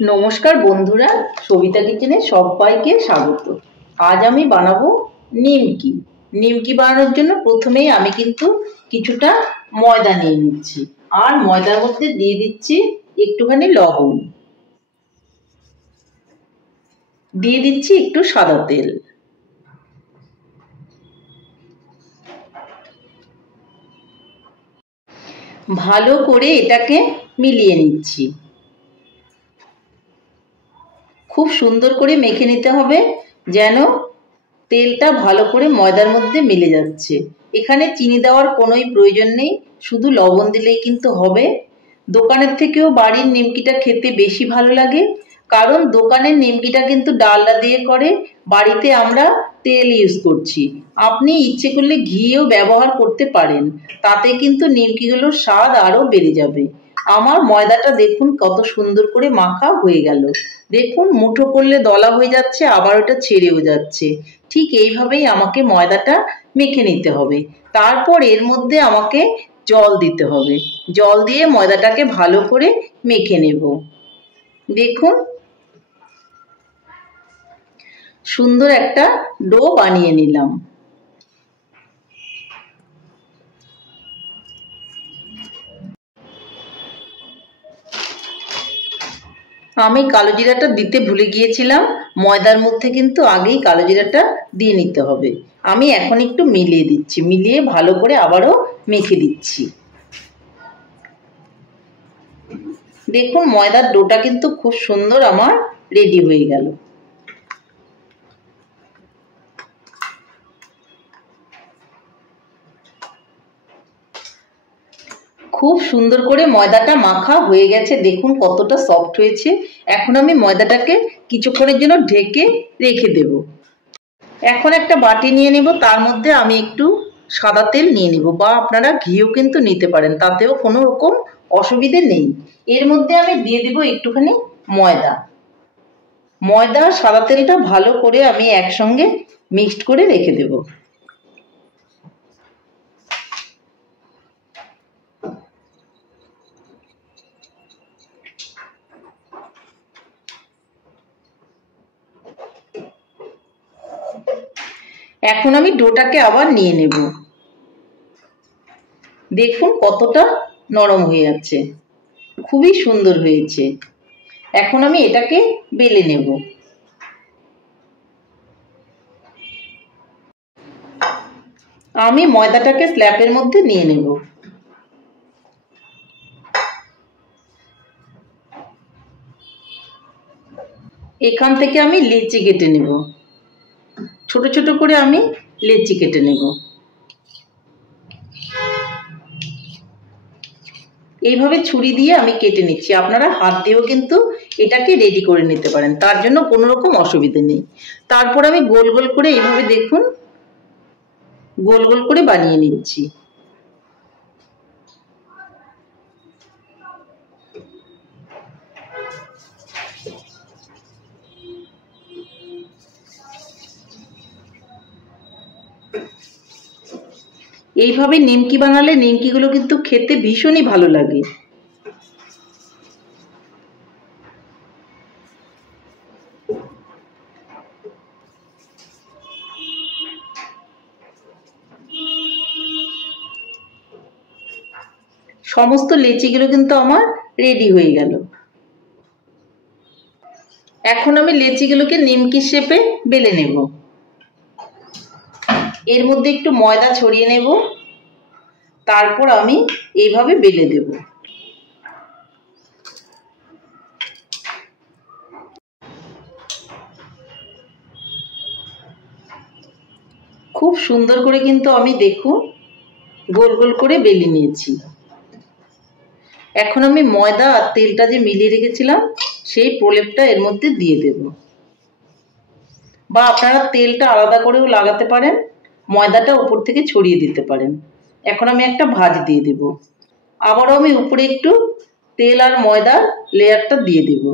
নমস্কার বন্ধুরা, সবিতা কিচেনে সবাইকে স্বাগত। আজ আমি বানাবো নিমকি। নিমকি বানানোর জন্য প্রথমেই আমি কিন্তু কিছুটা ময়দা নিয়ে নিচ্ছি, আর ময়দার মধ্যে দিয়ে দিচ্ছি একটুখানি লবণ, দিয়ে দিচ্ছি একটু সাদা তেল। ভালো করে এটাকে মিলিয়ে নিচ্ছি। খুব সুন্দর করে মেখে নিতে হবে, যেন তেলটা ভালো করে ময়দার মধ্যে মিলে যাচ্ছে। এখানে চিনি দেওয়ার কোনোই প্রয়োজন নেই, শুধু লবণ দিলেই কিন্তু হবে। দোকানের থেকেও বাড়ির নিমকিটা খেতে বেশি ভালো লাগে, কারণ দোকানের নিমকিটা কিন্তু ডালডা দিয়ে করে, বাড়িতে আমরা তেল ইউজ করছি। আপনি ইচ্ছে করলে ঘিও ব্যবহার করতে পারেন, তাতে কিন্তু নিমকিগুলোর স্বাদ আরও বেড়ে যাবে। আমার ময়দাটা দেখুন কত সুন্দর করে মাখা হয়ে গেল। দেখুন মুঠো করলে দলা হয়ে যাচ্ছে, আবার ওটা ছেড়েও যাচ্ছে। ঠিক এইভাবেই আমাকে ময়দাটা মেখে নিতে হবে। তারপর এর মধ্যে আমাকে জল দিতে হবে। জল দিয়ে ময়দাটাকে ভালো করে মেখে নেব। দেখুন সুন্দর একটা ডো বানিয়ে নিলাম। আমি কালো জিরাটা দিতে ভুলে গিয়েছিলাম, ময়দার মধ্যে কিন্তু আগেই কালো জিরাটা দিয়ে নিতে হবে। আমি এখন একটু মিলিয়ে দিচ্ছি, মিলিয়ে ভালো করে আবারও মেখে দিচ্ছি। দেখুন ময়দার ডোটা কিন্তু খুব সুন্দর আমার রেডি হয়ে গেল। খুব সুন্দর করে ময়দাটা মাখা হয়ে গেছে, দেখুন কতটা সফট হয়েছে। এখন আমি ময়দাটাকে কিছুক্ষণের জন্য ঢেকে রেখে দেব। এখন একটা বাটি নিয়ে নেব, তার মধ্যে আমি একটু সাদা তেল নিয়ে নেব, বা আপনারা ঘিও কিন্তু নিতে পারেন, তাতেও কোনো রকম অসুবিধে নেই। এর মধ্যে আমি দিয়ে দেব একটুখানি ময়দা। ময়দা আর সাদা তেলটা ভালো করে আমি একসঙ্গে মিক্সড করে রেখে দেব। এখন আমি ডোটাকে আবার নিয়ে নেব। দেখুন কতটা নরম হয়ে যাচ্ছে, খুবই সুন্দর হয়েছে। এখন আমি এটাকে বেলে নেব। আমি ময়দাটাকে স্ল্যাবের মধ্যে নিয়ে নেব। এখান থেকে আমি লেচি কেটে নেব, ছোট ছোট করে আমি লেচি কেটে নেব। এইভাবে ছুরি দিয়ে আমি কেটে নিচ্ছি, আপনারা হাত দিয়েও কিন্তু এটাকে রেডি করে নিতে পারেন, তার জন্য কোনো রকম অসুবিধা নেই। তারপর আমি গোল গোল করে এইভাবে দেখুন গোল গোল করে বানিয়ে নিচ্ছি। এইভাবে নিমকি বানালে নিমকিগুলো কিন্তু খেতে ভীষণই ভালো লাগে। সমস্ত লেচিগুলো কিন্তু আমার রেডি হয়ে গেল। এখন আমি লেচিগুলোকে নিমকি শেপে বেলে নেব। এর মধ্যে একটু ময়দা ছড়িয়ে নেব, তারপর আমি এইভাবে বেলে দেব। খুব সুন্দর করে কিন্তু আমি দেখুন গোল গোল করে বেলে নিয়েছি। এখন আমি ময়দা আর তেলটা যে মিলিয়ে রেখেছিলাম সেই প্রলেপটা এর মধ্যে দিয়ে দেব, বা আপনারা তেলটা আলাদা করেও লাগাতে পারেন, ময়দাটা উপর থেকে ছড়িয়ে দিতে পারেন। এখন আমি একটা ভাঁজ দিয়ে দেব, আবারও আমি উপরে একটু তেল আর ময়দার লেয়ারটা দিয়ে দেব।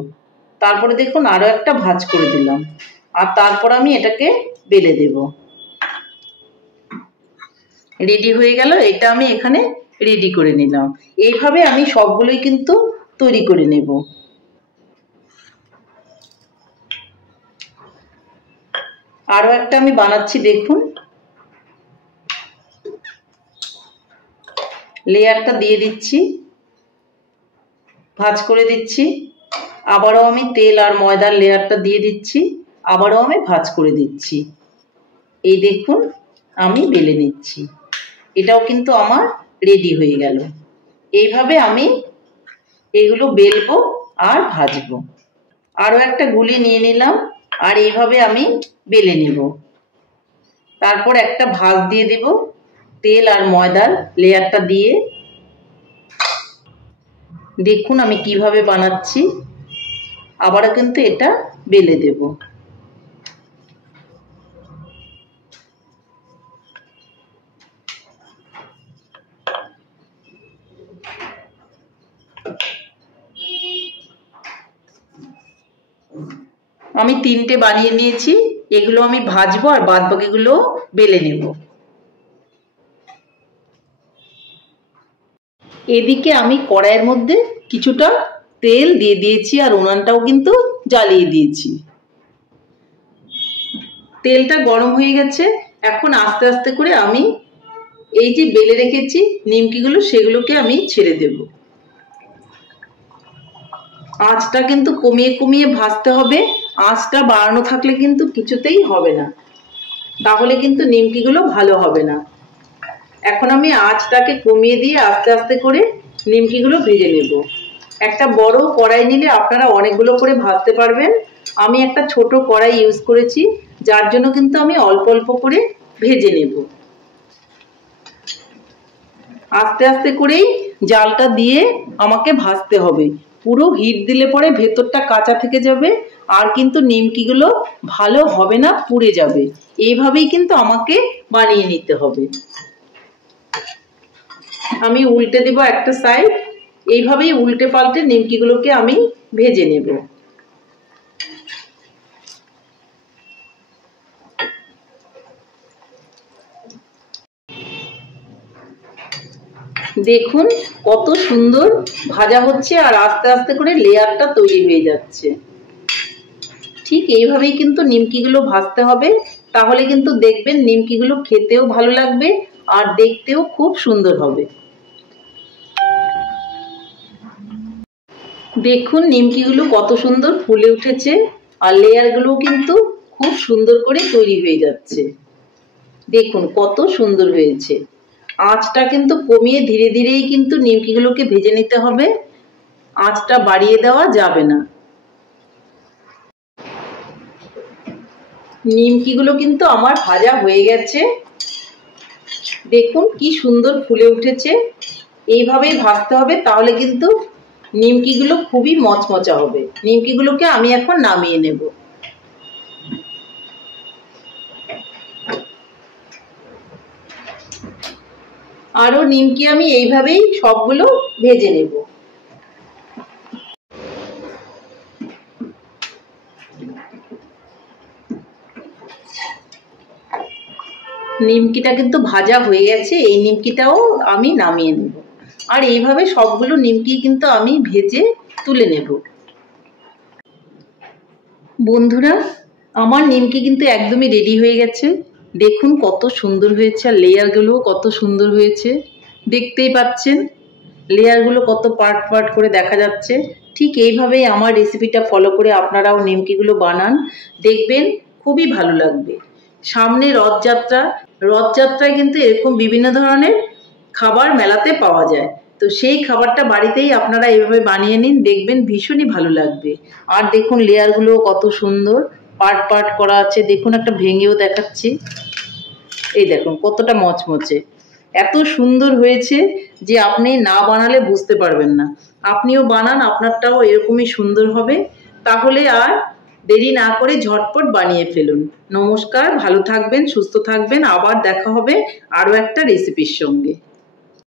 তারপরে দেখুন আরও একটা ভাঁজ করে দিলাম, আর তারপর আমি এটাকে বেলে দেব। রেডি হয়ে গেল, এটা আমি এখানে রেডি করে নিলাম। এইভাবে আমি সবগুলোই কিন্তু তৈরি করে নেব। আরো একটা আমি বানাচ্ছি, দেখুন। লেয়ারটা দিয়ে দিচ্ছি, ভাঁজ করে দিচ্ছি, আবারও আমি তেল আর ময়দার লেয়ারটা দিয়ে দিচ্ছি, আবারও আমি ভাঁজ করে দিচ্ছি। এই দেখুন আমি বেলে নিচ্ছি, এটাও কিন্তু আমার রেডি হয়ে গেল। এইভাবে আমি এগুলো বেলবো আর ভাজবো। আরও একটা গুলি নিয়ে নিলাম আর এইভাবে আমি বেলে নেব। তারপর একটা ভাঁজ দিয়ে দেব তেল আর ময়দার লেয়ারটা দিয়ে। দেখুন আমি কিভাবে বানাচ্ছি, আবারও কিন্তু এটা বেলে দেব। আমি 3টে বানিয়ে নিয়েছি, এগুলো আমি ভাজবো আর বাদ বাকিগুলো বেলে নেব। এদিকে আমি কড়াইয়ের মধ্যে কিছুটা তেল দিয়ে দিয়েছি আর উনানটাও কিন্তু জ্বালিয়ে দিয়েছি। তেলটা গরম হয়ে গেছে, এখন আস্তে আস্তে করে আমি এই যে বেলে রেখেছি নিমকিগুলো সেগুলোকে আমি ছেড়ে দেব। আঁচটা কিন্তু কমিয়ে কমিয়ে ভাজতে হবে, আঁচটা বাড়ানো থাকলে কিন্তু কিছুতেই হবে না, তাহলে কিন্তু নিমকিগুলো ভালো হবে না। এখন আমি আঁচটাকে কমিয়ে দিয়ে আস্তে আস্তে করে নিমকিগুলো ভেজে নেব। একটা বড় কড়াই নিলে আপনারা অনেকগুলো করে ভাজতে পারবেন। আমি একটা ছোট কড়াই ইউজ করেছি, যার জন্য কিন্তু আমি অল্প অল্প করে ভেজে নেব। আস্তে আস্তে করেই জালটা দিয়ে আমাকে ভাজতে হবে, পুরো হিট দিলে পরে ভেতরটা কাঁচা থেকে যাবে আর কিন্তু নিমকিগুলো ভালো হবে না, পুড়ে যাবে। এইভাবেই কিন্তু আমাকে বানিয়ে নিতে হবে। আমি উল্টে দেব একটা সাইড, এইভাবেই উল্টে পাল্টে নিমকিগুলোকে আমি ভেজে নেব। দেখুন কত সুন্দর ভাজা হচ্ছে আর আস্তে আস্তে করে লেয়ারটা তৈরি হয়ে যাচ্ছে। ঠিক এইভাবেই কিন্তু নিমকিগুলো ভাজতে হবে, তাহলে কিন্তু দেখবেন নিমকিগুলো খেতেও ভালো লাগবে আর দেখতেও খুব সুন্দর হবে। দেখুন নিমকিগুলো কত সুন্দর ফুলে উঠেছে আর লেয়ারগুলোও কিন্তু খুব সুন্দর করে তৈরি হয়ে যাচ্ছে। দেখুন কত সুন্দর হয়েছে। আঁচটা কিন্তু কমিয়ে ধীরে ধীরেই কিন্তু নিমকিগুলোকে ভেজে নিতে হবে, আঁচটা বাড়িয়ে দেওয়া যাবে না। নিমকিগুলো কিন্তু আমার ভাজা হয়ে গেছে, দেখুন কি সুন্দর ফুলে উঠেছে। এইভাবেই ভাজতে হবে, তাহলে কিন্তু নিমকিগুলো খুবই মচমচা হবে। নিমকিগুলোকে আমি এখন নামিয়ে নেব। আরো নিমকি আমি এইভাবেই সবগুলো ভেজে নেব। নিমকিটা কিন্তু ভাজা হয়ে গেছে, এই নিমকিটাও আমি নামিয়ে নেব। আর এইভাবে সবগুলো নিমকি কিন্তু আমি ভেজে তুলে নেব। বন্ধুরা আমার নিমকি কিন্তু একদমই রেডি হয়ে গেছে। দেখুন কত সুন্দর হয়েছে আর লেয়ারগুলোও কত সুন্দর হয়েছে, দেখতেই পাচ্ছেন লেয়ারগুলো কত পার্ট পার্ট করে দেখা যাচ্ছে। ঠিক এইভাবেই আমার রেসিপিটা ফলো করে আপনারাও নিমকিগুলো বানান, দেখবেন খুবই ভালো লাগবে। সামনে রথযাত্রা, রথযাত্রায় কিন্তু এরকম বিভিন্ন ধরনের খাবার মেলাতে পাওয়া যায়, তো সেই খাবারটা বাড়িতেই আপনারা এইভাবে বানিয়ে নিন, দেখবেন ভীষণই ভালো লাগবে। আর দেখুন লেয়ারগুলো কত সুন্দর পার্ট পার্ট করা আছে, দেখুন একটা ভেঙেও দেখাচ্ছি। এই দেখুন কতটা মচমচে, এত সুন্দর হয়েছে যে আপনি না বানালে বুঝতে পারবেন না। আপনিও বানান, আপনারটাও এরকমই সুন্দর হবে। তাহলে আর দেরি না করে ঝটপট বানিয়ে ফেলুন। নমস্কার, ভালো থাকবেন, সুস্থ থাকবেন, আবার দেখা হবে আরও একটা রেসিপির সঙ্গে।